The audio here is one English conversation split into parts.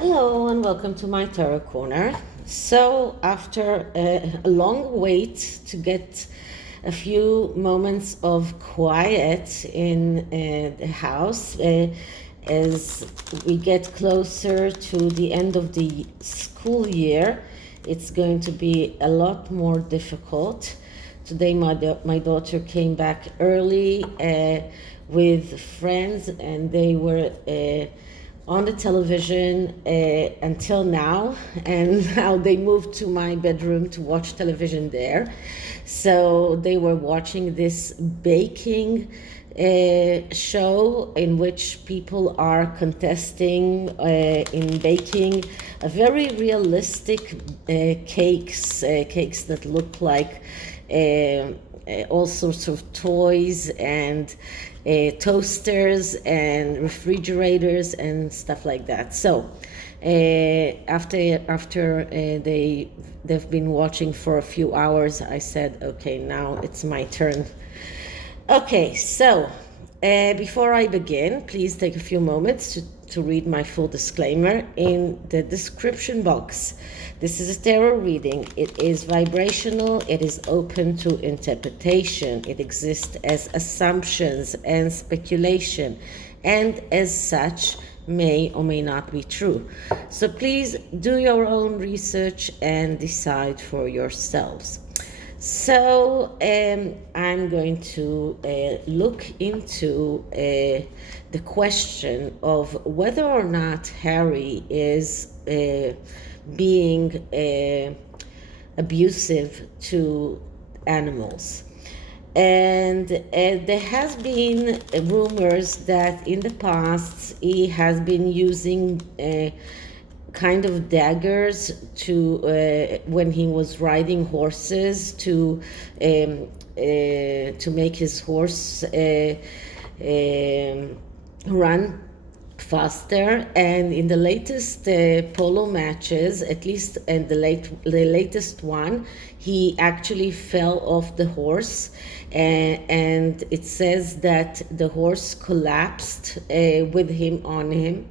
Hello and welcome to my Tarot Corner. So after a long wait to get a few moments of quiet in the house, as we get closer to the end of the school year, it's going to be a lot more difficult. Today my daughter came back early with friends, and they were on the television until now, and now they moved to my bedroom to watch television there. So they were watching this baking show in which people are contesting in baking a very realistic cakes that look like all sorts of toys and toasters and refrigerators and stuff like that. So after they've been watching for a few hours, I said, okay, now it's my turn. Okay, so before I begin, please take a few moments to read my full disclaimer in the description box. This is a tarot reading. It is vibrational. It is open to interpretation. It exists as assumptions and speculation, and as such may or may not be true. So please do your own research and decide for yourselves. So I'm going to look into the question of whether or not Harry is being abusive to animals. And there has been rumors that in the past he has been using kind of daggers to when he was riding horses to make his horse run faster. And in the latest polo matches, at least in the latest one, he actually fell off the horse, and it says that the horse collapsed with him on him.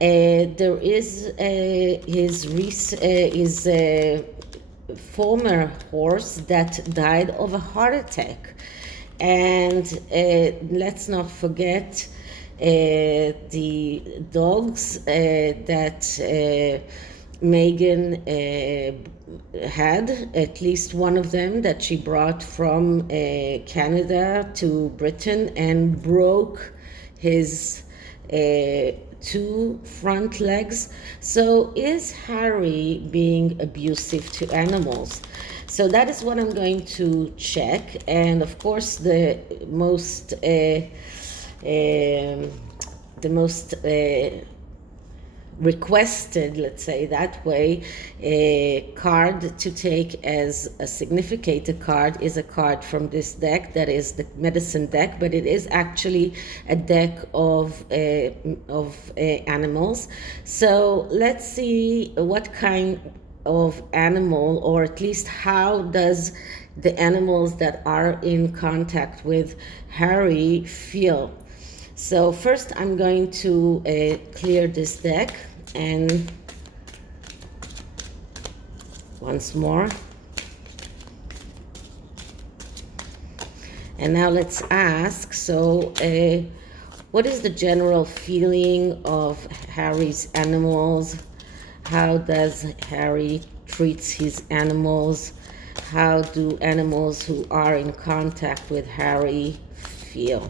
There is his former horse that died of a heart attack. And let's not forget the dogs that Meghan had, at least one of them that she brought from Canada to Britain and broke his two front legs. So is Harry being abusive to animals? So that is what I'm going to check. And of course the most requested, let's say that way, card to take as a significator card is a card from this deck that is the medicine deck, but it is actually a deck of animals. So let's see what kind of animal, or at least how does the animals that are in contact with Harry feel. So first I'm going to clear this deck, and once more. And now let's ask, so what is the general feeling of Harry's animals? How does Harry treats his animals? How do animals who are in contact with Harry feel?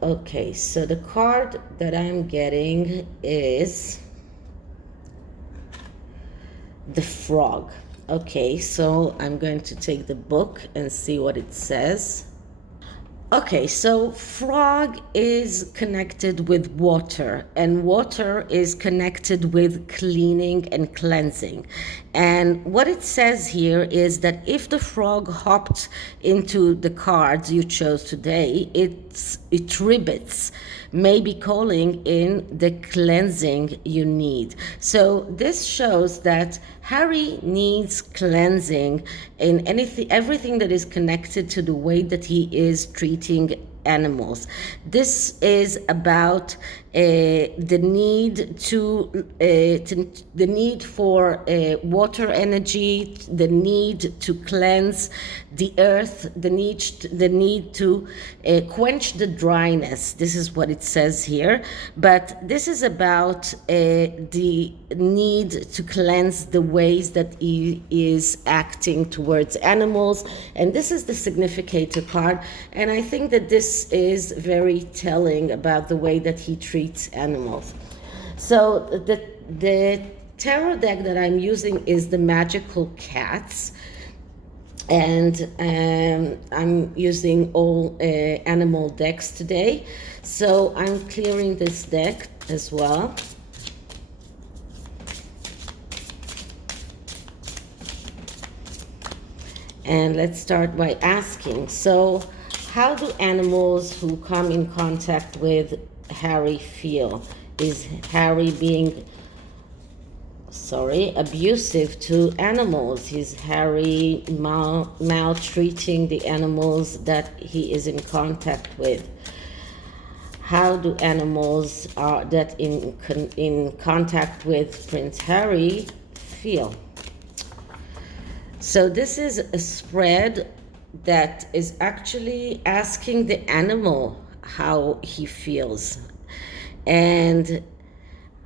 Okay, so the card that I'm getting is the frog. Okay, so I'm going to take the book and see what it says. Okay, so frog is connected with water, and water is connected with cleaning and cleansing. And what it says here is that if the frog hopped into the cards you chose today, it ribbits, maybe calling in the cleansing you need. So this shows that Harry needs cleansing in everything that is connected to the way that he is treating animals. This is about the need the need for water energy, the need to cleanse the earth, the need to quench the dryness. This is what it says here. But this is about the need to cleanse the ways that he is acting towards animals. And this is the Significator card. And I think that this is very telling about the way that he treats animals. So the tarot deck that I'm using is the Magical Cats. And I'm using all animal decks today. So I'm clearing this deck as well. And let's start by asking, so how do animals who come in contact with Harry feel? Is Harry being abusive to animals? Is Harry maltreating the animals that he is in contact with? How do animals that in contact with Prince Harry feel? So this is a spread that is actually asking the animal how he feels and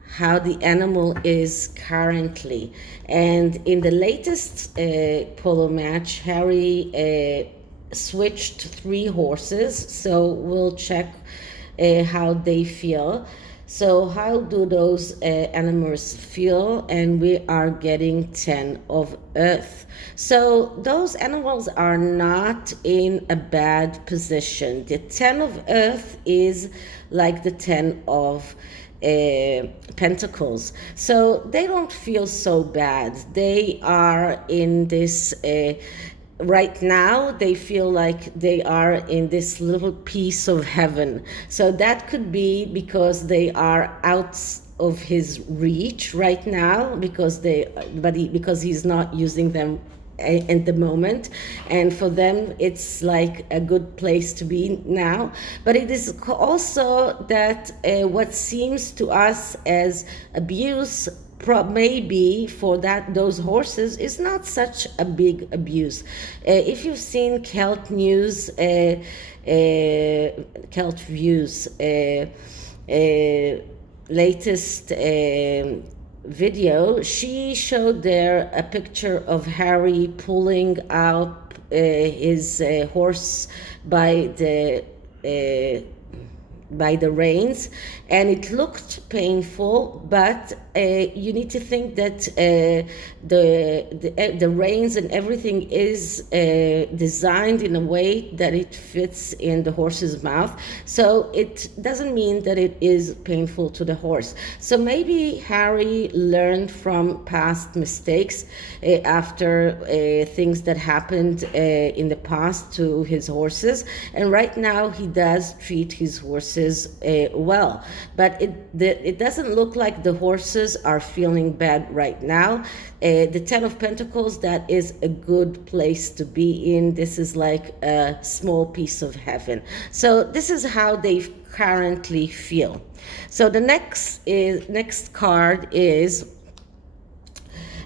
how the animal is currently. And in the latest polo match, Harry switched 3 horses, so we'll check how they feel. So how do those animals feel? And we are getting 10 of earth. So those animals are not in a bad position. The 10 of earth is like the 10 of pentacles. So they don't feel so bad. They are in this right now, they feel like they are in this little piece of heaven. So that could be because they are out of his reach right now, because he's not using them at the moment, and for them it's like a good place to be now. But it is also that what seems to us as abuse maybe for those horses is not such a big abuse. If you've seen Celt News, Celt Views latest video, she showed there a picture of Harry pulling out his horse by the reins, and it looked painful, but you need to think that the reins and everything is designed in a way that it fits in the horse's mouth, so it doesn't mean that it is painful to the horse. So maybe Harry learned from past mistakes after things that happened in the past to his horses, and right now he does treat his horses well, but it doesn't look like the horses are feeling bad right now. The 10 of Pentacles, that is a good place to be in. This is like a small piece of heaven. So this is how they currently feel. So the next card is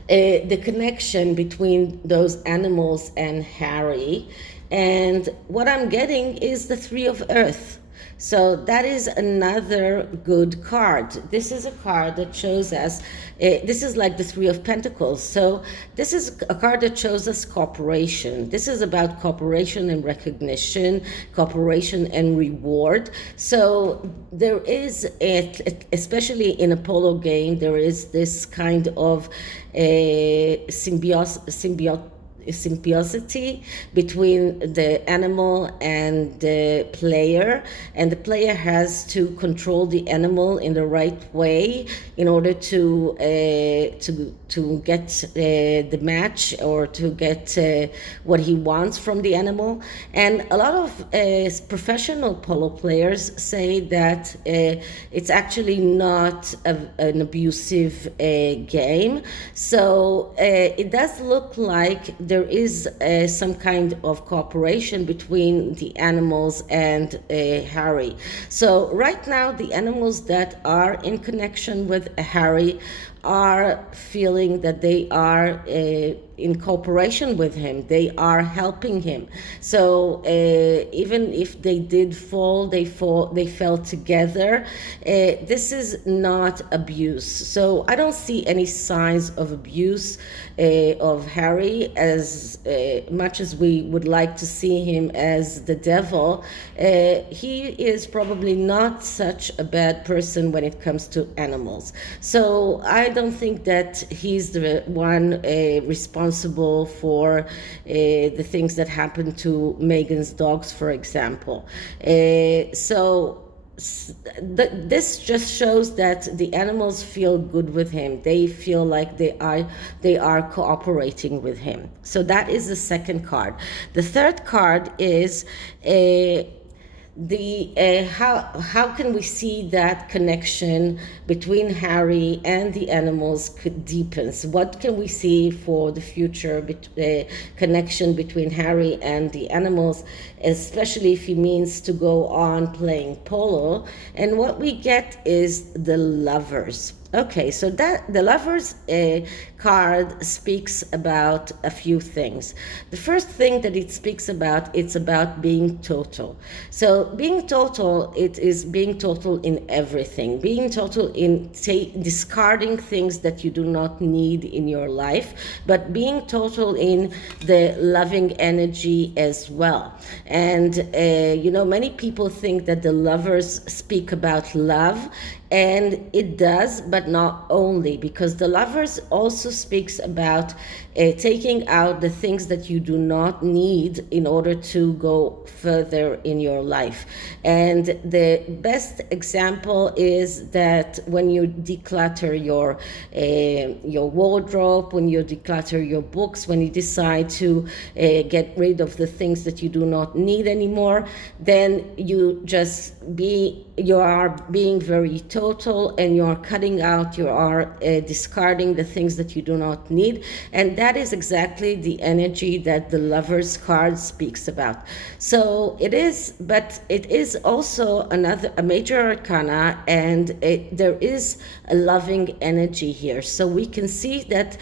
the connection between those animals and Harry, and what I'm getting is the 3 of Earth. So that is another good card. This is a card that shows us, this is like the 3 of Pentacles. So this is a card that shows us cooperation. This is about cooperation and recognition, cooperation and reward. So there is, especially in a polo game, there is this kind of symbiosity between the animal and the player, and the player has to control the animal in the right way in order to get the match, or to get what he wants from the animal. And a lot of professional polo players say that it's actually not an abusive game. So it does look like there there is some kind of cooperation between the animals and Harry. So right now, the animals that are in connection with Harry are feeling that they are in cooperation with him. They are helping him. So even if they did fall, they fell together. This is not abuse. So I don't see any signs of abuse of Harry, as much as we would like to see him as the devil. He is probably not such a bad person when it comes to animals. So I don't think that he's the one responsible for the things that happened to Meghan's dogs, for example. This just shows that the animals feel good with him. They feel like they are cooperating with him. So that is the second card. The third card is how can we see that connection between Harry and the animals deepens? What can we see for the future connection between Harry and the animals, especially if he means to go on playing polo? And what we get is the Lovers. Okay, so that the Lovers card speaks about a few things. The first thing that it speaks about, it's about being total. So being total, it is being total in everything. Being total in discarding things that you do not need in your life, but being total in the loving energy as well. And many people think that the Lovers speak about love, and it does, but not only, because the Lovers also speaks about taking out the things that you do not need in order to go further in your life. And the best example is that when you declutter your wardrobe, when you declutter your books, when you decide to get rid of the things that you do not need anymore, then you are being very total, and you are cutting out, you are discarding the things that you do not need. And that is exactly the energy that the Lovers card speaks about. So it is, but it is also a major arcana, and there is a loving energy here. So we can see that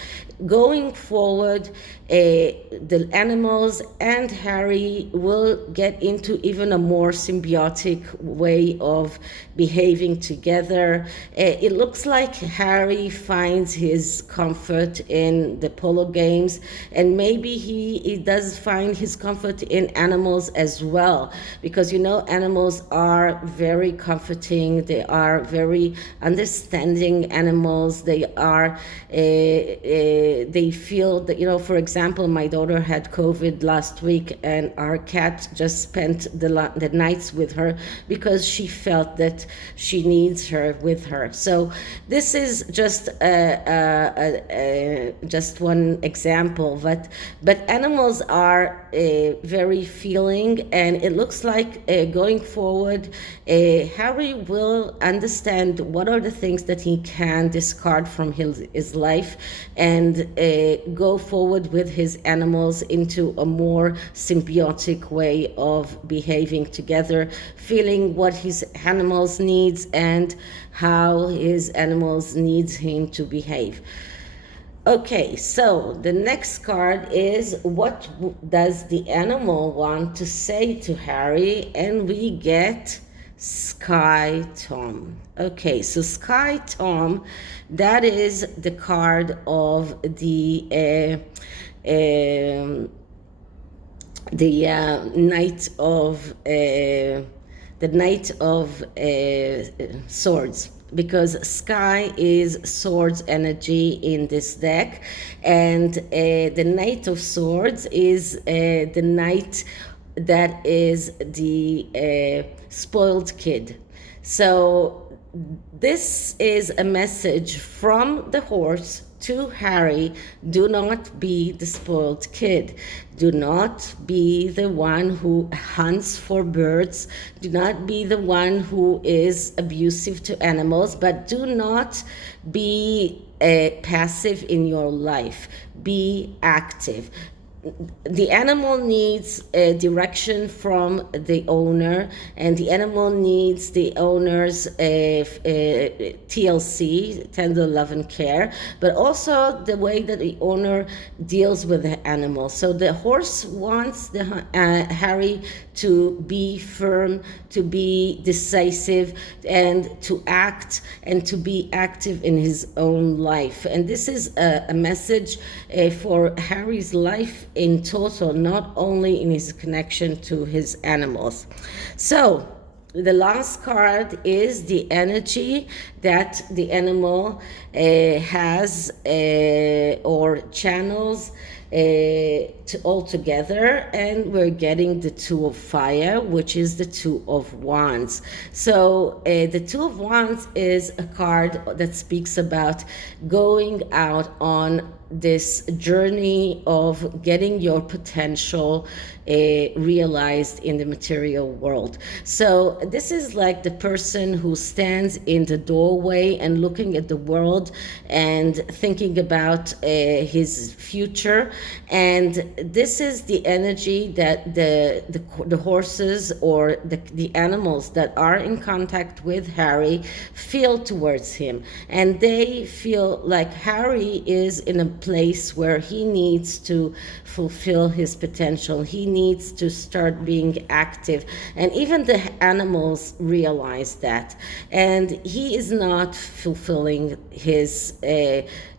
going forward, the animals and Harry will get into even a more symbiotic way of behaving together. It looks like Harry finds his comfort in the polo games, and maybe he does find his comfort in animals as well, because animals are very comforting. They are very understanding animals. They are they feel that, for example, my daughter had COVID last week, and our cat just spent the nights with her because she felt that she needs her with her. So this is just just one example, but animals are very feeling, and it looks like going forward, Harry will understand what are the things that he can discard from his life, and go forward with his animals into a more symbiotic way of behaving together, feeling what his animals needs and how his animals needs him to behave. Okay, so the next card is, what does the animal want to say to Harry? And we get Sky Tom. Okay, so Sky Tom, that is the card of the Knight of Swords, because Sky is swords energy in this deck, and the Knight of Swords is the knight that is the spoiled kid. So this is a message from the horse to Harry: do not be the spoiled kid. Do not be the one who hunts for birds. Do not be the one who is abusive to animals, but do not be passive in your life. Be active. the animal needs a direction from the owner, and the animal needs the owner's TLC, tender love and care, but also the way that the owner deals with the animal. So the horse wants the Harry to be firm, to be decisive, and to act and to be active in his own life. And this is a message for Harry's life in total, not only in his connection to his animals. So the last card is the energy that the animal has or channels all together, and we're getting the Two of Fire, which is the Two of Wands. So the Two of Wands is a card that speaks about going out on this journey of getting your potential realized in the material world. So this is like the person who stands in the doorway and looking at the world and thinking about his future. And this is the energy that the horses or the animals that are in contact with Harry feel towards him. And they feel like Harry is in a place where he needs to fulfill his potential. He needs to start being active. And even the animals realize that. And he is not fulfilling his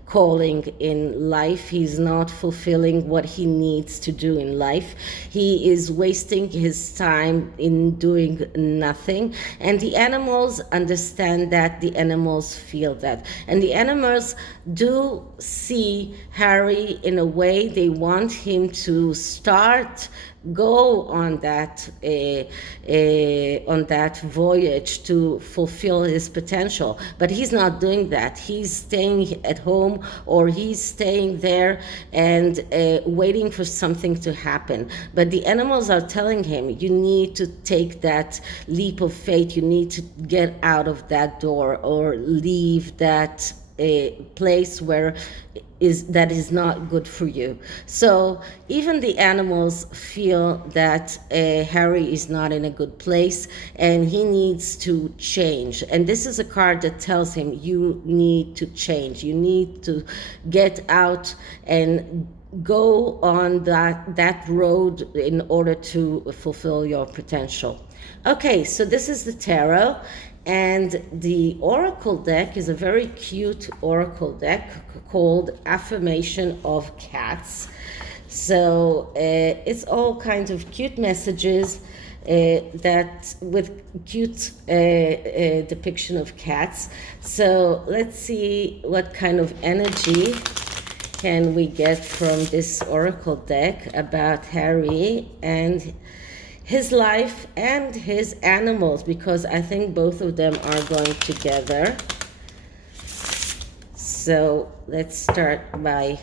calling in life. He's not fulfilling what he needs to do in life. He is wasting his time in doing nothing. And the animals understand that. The animals feel that. And the animals do see Harry in a way. They want him to go on that voyage to fulfill his potential, but he's not doing that. He's staying at home, or he's staying there and waiting for something to happen. But the animals are telling him, you need to take that leap of faith. You need to get out of that door or leave that place where that is not good for you. So even the animals feel that Harry is not in a good place and he needs to change. And this is a card that tells him you need to change. You need to get out and go on that road in order to fulfill your potential. Okay, so this is the tarot. And the oracle deck is a very cute oracle deck called Affirmation of Cats. So it's all kinds of cute messages that with cute depiction of cats. So let's see what kind of energy can we get from this oracle deck about Harry and his life and his animals, because I think both of them are going together. So let's start by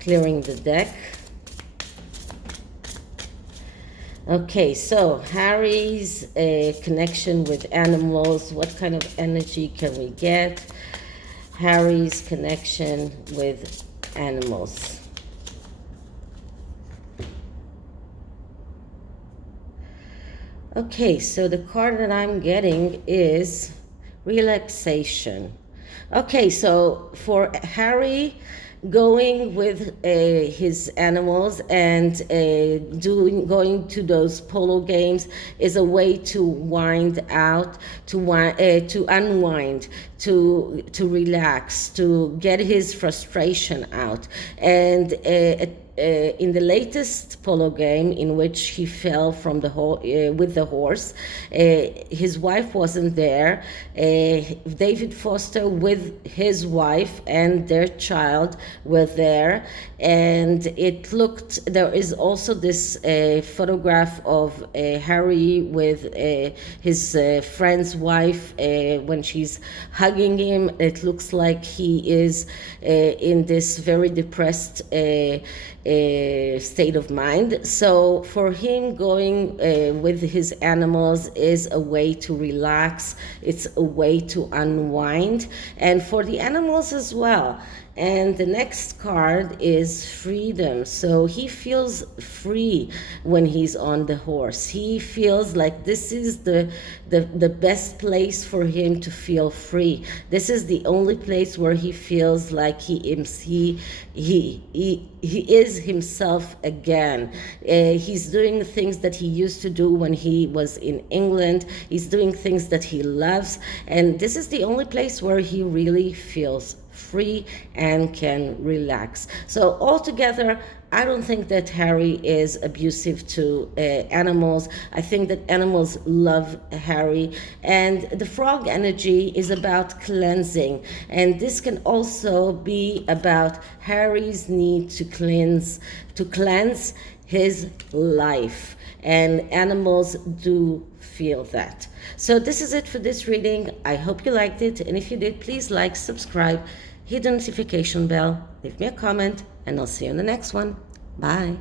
clearing the deck. Okay, so Harry's connection with animals. What kind of energy can we get? Harry's connection with animals. Okay, so the card that I'm getting is relaxation. Okay, so for Harry, going with his animals and going to those polo games is a way to wind out, to unwind, to relax, to get his frustration out. And in the latest polo game in which he fell from with the horse, his wife wasn't there. David Foster with his wife and their child were there, and there is also this photograph of Harry with his friend's wife when she's hugging him. It looks like he is in this very depressed state of mind. So for him, going with his animals is a way to relax. It's a way to unwind. And for the animals as well, And the next card is freedom. So he feels free when he's on the horse. He feels like this is the best place for him to feel free. This is the only place where he feels like he is himself again. He's doing the things that he used to do when he was in England. He's doing things that he loves, and this is the only place where he really feels free and can relax. So altogether, I don't think that Harry is abusive to animals. I think that animals love Harry. And the frog energy is about cleansing. And this can also be about Harry's need to cleanse his life. And animals do feel that. So this is it for this reading. I hope you liked it. And if you did, please like, subscribe, hit the notification bell, leave me a comment, and I'll see you in the next one. Bye.